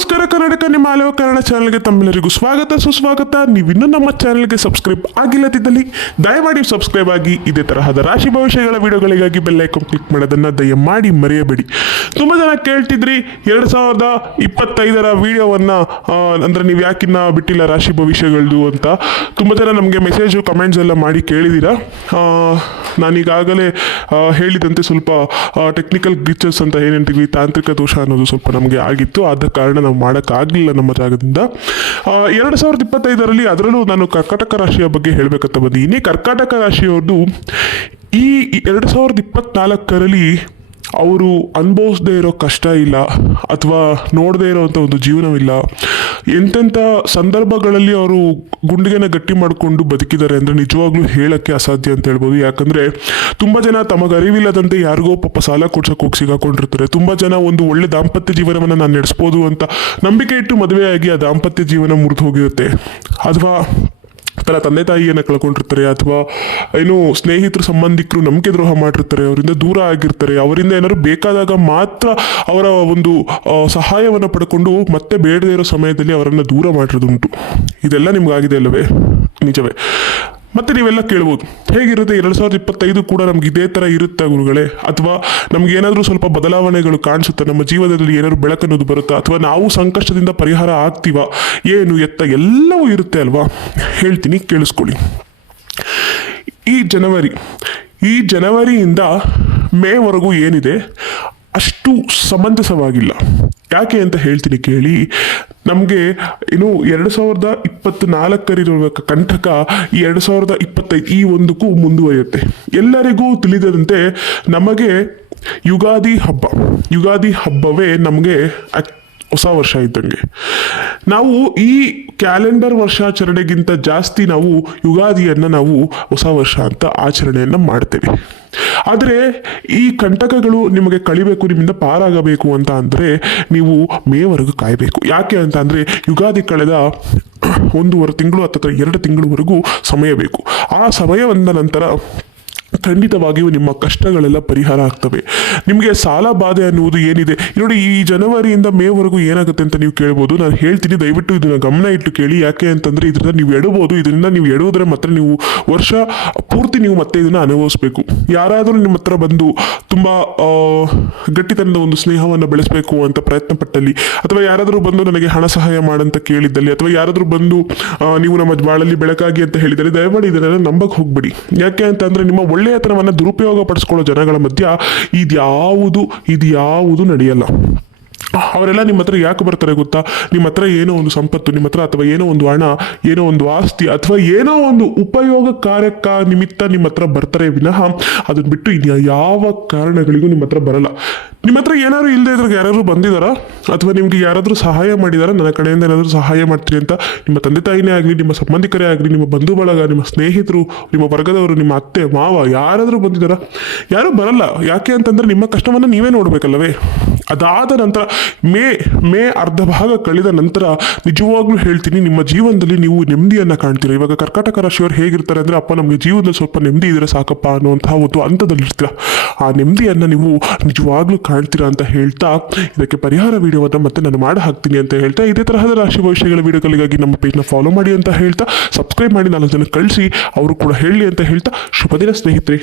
ನಮಸ್ಕಾರ ಕರ್ನಾಟಕ ನಿಮ್ಮ ಆಲೋ ಕನ್ನಡ ಚಾನಲ್ಗೆ ತಮ್ಮೆಲ್ಲರಿಗೂ ಸ್ವಾಗತ. ಸುಸ್ವಾಗತ. ನೀವಿನ್ನೂ ನಮ್ಮ ಚಾನಲ್ಗೆ ಸಬ್ಸ್ಕ್ರೈಬ್ ಆಗಿಲ್ಲದಿದ್ದಲ್ಲಿ ದಯಮಾಡಿ ಸಬ್ಸ್ಕ್ರೈಬ್ ಆಗಿ, ಇದೇ ತರಹದ ರಾಶಿ ಭವಿಷ್ಯಗಳ ವಿಡಿಯೋಗಳಿಗಾಗಿ ಬೆಲ್ ಐಕಾನ್ ಕ್ಲಿಕ್ ಮಾಡೋದನ್ನು ದಯಮಾಡಿ ಮರೆಯಬೇಡಿ. ತುಂಬ ಜನ ಕೇಳ್ತಿದ್ರಿ, ಎರಡು ಸಾವಿರದ ಇಪ್ಪತ್ತೈದರ ವಿಡಿಯೋವನ್ನು ಅಂದರೆ ನೀವು ಯಾಕಿನ್ನ ಬಿಟ್ಟಿಲ್ಲ ರಾಶಿ ಭವಿಷ್ಯಗಳದು ಅಂತ. ತುಂಬ ಜನ ನಮಗೆ ಮೆಸೇಜು ಕಮೆಂಟ್ಸ್ ಎಲ್ಲ ಮಾಡಿ ಕೇಳಿದ್ದೀರಾ ನಾನೀಗಾಗಲೇ ಹೇಳಿದಂತೆ ಸ್ವಲ್ಪ ಟೆಕ್ನಿಕಲ್ ಗ್ಲಿಚಸ್ ಅಂತ ಏನಂತೀವಿ ತಾಂತ್ರಿಕ ದೋಷ ಅನ್ನೋದು ಸ್ವಲ್ಪ ನಮಗೆ ಆಗಿತ್ತು. ಆದ ಕಾರಣ ನಾವು ಮಾಡೋಕ್ಕಾಗಲಿಲ್ಲ ನಮ್ಮ ಜಾಗದಿಂದ. ಎರಡು ಸಾವಿರದ ಇಪ್ಪತ್ತೈದರಲ್ಲಿ ಅದರಲ್ಲೂ ನಾನು ಕರ್ಕಾಟಕ ರಾಶಿಯ ಬಗ್ಗೆ ಹೇಳಬೇಕಂತ ಬಂದಿದ್ದೀನಿ. ಕರ್ಕಾಟಕ ರಾಶಿಯವ್ರದ್ದು ಈ ಎರಡು ಸಾವಿರದ ಇಪ್ಪತ್ನಾಲ್ಕರಲ್ಲಿ ಅವರು ಅನುಭವಿಸದೇ ಇರೋ ಕಷ್ಟ ಇಲ್ಲ ಅಥವಾ ನೋಡದೇ ಇರೋವಂಥ ಒಂದು ಜೀವನವಿಲ್ಲ. ಎಂತೆಂಥ ಸಂದರ್ಭಗಳಲ್ಲಿ ಅವರು ಗುಂಡಿಗೆನ ಗಟ್ಟಿ ಮಾಡಿಕೊಂಡು ಬದುಕಿದ್ದಾರೆ ಅಂದರೆ ನಿಜವಾಗ್ಲೂ ಹೇಳೋಕ್ಕೆ ಅಸಾಧ್ಯ ಅಂತ ಹೇಳ್ಬೋದು. ಯಾಕಂದರೆ ತುಂಬ ಜನ ತಮಗೆ ಅರಿವಿಲ್ಲದಂತೆ ಯಾರಿಗೋ ಪಾಪ ಸಾಲ ಕೊಡ್ಸೋಕೆ ಹೋಗಿ ಸಿಗಾಕೊಂಡಿರ್ತಾರೆ. ತುಂಬ ಜನ ಒಂದು ಒಳ್ಳೆ ದಾಂಪತ್ಯ ಜೀವನವನ್ನು ನಾನು ನಡೆಸ್ಬೋದು ಅಂತ ನಂಬಿಕೆ ಇಟ್ಟು ಮದುವೆಯಾಗಿ ಆ ದಾಂಪತ್ಯ ಜೀವನ ಮುರಿದು ಹೋಗಿರುತ್ತೆ. ಅಥವಾ ತನ್ನ ತಂದೆ ತಾಯಿಯನ್ನು ಕಳ್ಕೊಂಡಿರ್ತಾರೆ ಅಥವಾ ಏನು ಸ್ನೇಹಿತರು, ಸಂಬಂಧಿಕರು ನಂಬಿಕೆ ದ್ರೋಹ ಮಾಡಿರ್ತಾರೆ, ಅವರಿಂದ ದೂರ ಆಗಿರ್ತಾರೆ, ಅವರಿಂದ ಏನಾದ್ರು ಬೇಕಾದಾಗ ಮಾತ್ರ ಅವರ ಒಂದು ಸಹಾಯವನ್ನು ಪಡ್ಕೊಂಡು ಮತ್ತೆ ಬೇಡದೇ ಇರೋ ಸಮಯದಲ್ಲಿ ಅವರನ್ನು ದೂರ ಮಾಡಿರೋದುಂಟು. ಇದೆಲ್ಲ ನಿಮ್ಗಾಗಿದೆ ಅಲ್ಲವೇ? ನಿಜವೇ. ಮತ್ತೆ ನೀವೆಲ್ಲ ಕೇಳ್ಬೋದು. ಹೇಗಿರುತ್ತೆ ಎರಡು ಸಾವಿರದ ಇಪ್ಪತ್ತೈದು ಕೂಡ ನಮ್ಗೆ ಇದೇ ಥರ ಇರುತ್ತಾ ಗುರುಗಳೇ. ಅಥವಾ ನಮ್ಗೆ ಏನಾದರೂ ಸ್ವಲ್ಪ ಬದಲಾವಣೆಗಳು ಕಾಣಿಸುತ್ತಾ, ನಮ್ಮ ಜೀವನದಲ್ಲಿ ಏನಾದ್ರು ಬೆಳಕನ್ನೋದು ಬರುತ್ತಾ, ಅಥವಾ ನಾವು ಸಂಕಷ್ಟದಿಂದ ಪರಿಹಾರ ಆಗ್ತೀವಾ, ಏನು ಎತ್ತ ಎಲ್ಲವೂ ಇರುತ್ತೆ ಅಲ್ವಾ? ಹೇಳ್ತೀನಿ, ಕೇಳಿಸ್ಕೊಳ್ಳಿ. ಈ ಜನವರಿ, ಈ ಜನವರಿಯಿಂದ ಮೇವರೆಗೂ ಏನಿದೆ? ಅಷ್ಟು ಸಮಂಜಸವಾಗಿಲ್ಲ. ಯಾಕೆ ಅಂತ ಹೇಳ್ತೀನಿ ಕೇಳಿ, ನಮಗೆ ಇನ್ನು ಎರಡು ಸಾವಿರದ ಇಪ್ಪತ್ತ್ನಾಲ್ಕರಿರುವ ಕಂಠಕ ಈ ಎರಡು ಸಾವಿರದ ಇಪ್ಪತ್ತೈದು ಈ ಒಂದಕ್ಕೂ ಮುಂದುವರಿಯುತ್ತೆ. ಎಲ್ಲರಿಗೂ ತಿಳಿದಂತೆ ನಮಗೆ ಯುಗಾದಿ ಹಬ್ಬ, ಯುಗಾದಿ ಹಬ್ಬವೇ ನಮಗೆ ಹೊಸ ವರ್ಷ ಇದ್ದಂಗೆ. ನಾವು ಈ ಕ್ಯಾಲೆಂಡರ್ ವರ್ಷಾಚರಣೆಗಿಂತ ಜಾಸ್ತಿ ನಾವು ಯುಗಾದಿಯನ್ನು ನಾವು ಹೊಸ ವರ್ಷ ಅಂತ ಆಚರಣೆಯನ್ನು ಮಾಡ್ತೇವೆ. ಆದರೆ ಈ ಕಂಟಕಗಳು ನಿಮಗೆ ಕಳಿಬೇಕು, ನಿಮ್ಮಿಂದ ಪಾರಾಗಬೇಕು ಅಂತ ಅಂದರೆ ನೀವು ಮೇವರೆಗೂ ಕಾಯಬೇಕು. ಯಾಕೆ ಅಂತ ಅಂದರೆ ಯುಗಾದಿ ಕಳೆದ ಒಂದೂವರೆ ತಿಂಗಳು ಅಥವಾ ಎರಡು ತಿಂಗಳವರೆಗೂ ಸಮಯ ಬೇಕು. ಆ ಸಮಯ ಬಂದ ನಂತರ ಖಂಡಿತವಾಗಿಯೂ ನಿಮ್ಮ ಕಷ್ಟಗಳೆಲ್ಲ ಪರಿಹಾರ ಆಗ್ತವೆ. ನಿಮಗೆ ಸಾಲ ಬಾಧೆ ಅನ್ನುವುದು ಏನಿದೆ? ನೋಡಿ, ಈ ಜನವರಿಯಿಂದ ಮೇವರೆಗೂ ಏನಾಗುತ್ತೆ ಅಂತ ನೀವು ಕೇಳ್ಬೋದು. ನಾನು ಹೇಳ್ತೀನಿ, ದಯವಿಟ್ಟು ಇದನ್ನು ಗಮನ ಇಟ್ಟು ಕೇಳಿ. ಯಾಕೆ ಅಂತಂದರೆ ಇದರಿಂದ ನೀವು ಎಡಬಹುದು ಇದರಿಂದ ನೀವು ಎಡುವುದರ ಮಾತ್ರ ನೀವು ವರ್ಷ ಪೂರ್ತಿ ನೀವು ಮತ್ತೆ ಇದನ್ನ ಅನುಭವಿಸ್ಬೇಕು. ಯಾರಾದರೂ ನಿಮ್ಮ ಹತ್ರ ಬಂದು ತುಂಬ ಗಟ್ಟಿತನದ ಒಂದು ಸ್ನೇಹವನ್ನು ಬೆಳೆಸಬೇಕು ಅಂತ ಪ್ರಯತ್ನ ಪಟ್ಟಲ್ಲಿ ಅಥವಾ ಯಾರಾದರೂ ಬಂದು ನನಗೆ ಹಣ ಸಹಾಯ ಮಾಡಂತ ಕೇಳಿದ್ದಲ್ಲಿ, ಅಥವಾ ಯಾರಾದರೂ ಬಂದು ನೀವು ನಮ್ಮ ಬಾಳಲ್ಲಿ ಬೆಳಕಾಗಿ ಅಂತ ಹೇಳಿದರೆ ದಯಮಾಡಿ ಇದನ್ನೆಲ್ಲ ನಂಬಕ್ಕೆ ಹೋಗ್ಬೇಡಿ. ಯಾಕೆ ಅಂತಂದರೆ ನಿಮ್ಮ ಒಳ್ಳೆಯತನವನ್ನು ದುರುಪಯೋಗ ಪಡಿಸ್ಕೊಳ್ಳೋ ಜನಗಳ ಮಧ್ಯ ಇದ್ಯಾವುದು ಇದ್ಯಾವುದು ನಡೆಯಲ್ಲ. ಅವರೆಲ್ಲ ನಿಮ್ಮ ಹತ್ರ ಯಾಕೆ ಬರ್ತಾರೆ ಗೊತ್ತಾ? ನಿಮ್ಮ ಹತ್ರ ಏನೋ ಒಂದು ಸಂಪತ್ತು, ನಿಮ್ಮ ಹತ್ರ ಅಥವಾ ಏನೋ ಒಂದು ಹಣ, ಏನೋ ಒಂದು ಆಸ್ತಿ ಅಥವಾ ಏನೋ ಒಂದು ಉಪಯೋಗ ಕಾರ್ಯಕ್ಕ ನಿಮಿತ್ತ ನಿಮ್ಮ ಹತ್ರ ಬರ್ತಾರೆ ವಿನಃ ಅದನ್ನ ಬಿಟ್ಟು ಇನ್ಯಾ ಯಾವ ಕಾರಣಗಳಿಗೂ ನಿಮ್ಮ ಹತ್ರ ಬರಲ್ಲ. ನಿಮ್ಮ ಹತ್ರ ಏನಾದ್ರು ಇಲ್ಲದೆ ಇದ್ರಾಗ ಯಾರಾದ್ರು ಬಂದಿದ್ದಾರಾ? ಅಥವಾ ನಿಮಗೆ ಯಾರಾದರೂ ಸಹಾಯ ಮಾಡಿದಾರಾ, ನನ್ನ ಕಡೆಯಿಂದ ಏನಾದರೂ ಸಹಾಯ ಮಾಡ್ತೀರಿ ಅಂತ ನಿಮ್ಮ ತಂದೆ ತಾಯಿನೇ ಆಗಲಿ, ನಿಮ್ಮ ಸಂಬಂಧಿಕರೇ ಆಗಲಿ, ನಿಮ್ಮ ಬಂಧು ಬಳಗ ನಿಮ್ಮ ಸ್ನೇಹಿತರು, ನಿಮ್ಮ ವರ್ಗದವರು, ನಿಮ್ಮ ಅತ್ತೆ, ಮಾವ, ಯಾರಾದರೂ ಬಂದಿದ್ದಾರಾ? ಯಾರೂ ಬರಲ್ಲ. ಯಾಕೆ ಅಂತಂದರೆ ನಿಮ್ಮ ಕಷ್ಟವನ್ನು ನೀವೇ ನೋಡಬೇಕಲ್ಲವೇ? ಅದಾದ ನಂತರ ಮೇ ಮೇ ಅರ್ಧ ಭಾಗ ಕಳೆದ ನಂತರ ನಿಜವಾಗ್ಲೂ ಹೇಳ್ತೀನಿ, ನಿಮ್ಮ ಜೀವನದಲ್ಲಿ ನೀವು ನೆಮ್ಮದಿಯನ್ನು ಕಾಣ್ತೀರಾ? ಇವಾಗ ಕರ್ಕಾಟಕ ರಾಶಿಯವರು ಹೇಗಿರ್ತಾರೆ ಅಂದರೆ, ಅಪ್ಪ, ನಮಗೆ ಜೀವನದಲ್ಲಿ ಸ್ವಲ್ಪ ನೆಮ್ಮದಿ ಇದ್ರೆ ಸಾಕಪ್ಪ ಅನ್ನುವಂತಹ ಒಂದು ಹಂತದಲ್ಲಿರ್ತೀರ? ಆ ನೆಮ್ಮದಿಯನ್ನು ನೀವು ನಿಜವಾಗ್ಲೂ ಕಾಣ್ತೀರಾ ಅಂತ ಹೇಳ್ತಾ ಇದಕ್ಕೆ ಪರಿಹಾರ ವಿಡಿಯೋವನ್ನು ಮತ್ತೆ ನಾನು ಮಾಡಿ ಹಾಕ್ತೀನಿ ಅಂತ ಹೇಳ್ತಾ ಇದೇ ತರಹದ ರಾಶಿ ಭವಿಷ್ಯಗಳ ವಿಡಿಯೋಗಳಿಗಾಗಿ ನಮ್ಮ ಪೇಜ್ನ ಫಾಲೋ ಮಾಡಿ ಅಂತ ಹೇಳ್ತಾ ಸಬ್ಸ್ಕ್ರೈಬ್ ಮಾಡಿ ನಾಲ್ಕು ಜನ ಕಳಿಸಿ, ಅವರು ಕೂಡ ಹೇಳಿ ಅಂತ ಹೇಳ್ತಾ ಶುಭ ದಿನ ಸ್ನೇಹಿತರೆ.